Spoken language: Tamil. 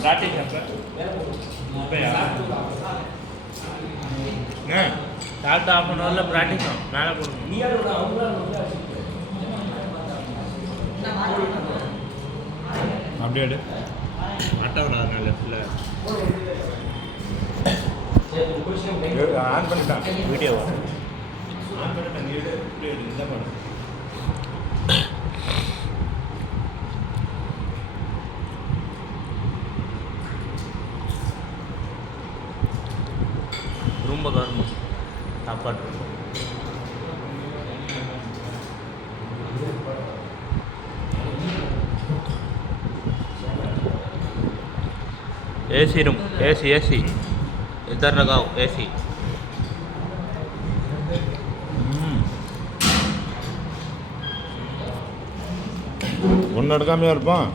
ப்ராக்டிஸ் அப்போ இப்போயா ஸ்டார்ட் ஆஃப் அன் ஹவரில் ப்ராக்டிஸ் ஆகும் மேலே போடணும் அப்படியே அட்டவணை அதனால லெஃப்டில் ஆன் பண்ணிட்டான் வீடியோ ஆன் பண்ணிட்டாங்க இந்த படம் ரொம்ப கவர்மெண்ட் சாப்பாடு एसी रूम एसी इधर लगाओ एसी ஒன்று எடுக்காமையா இருப்பான்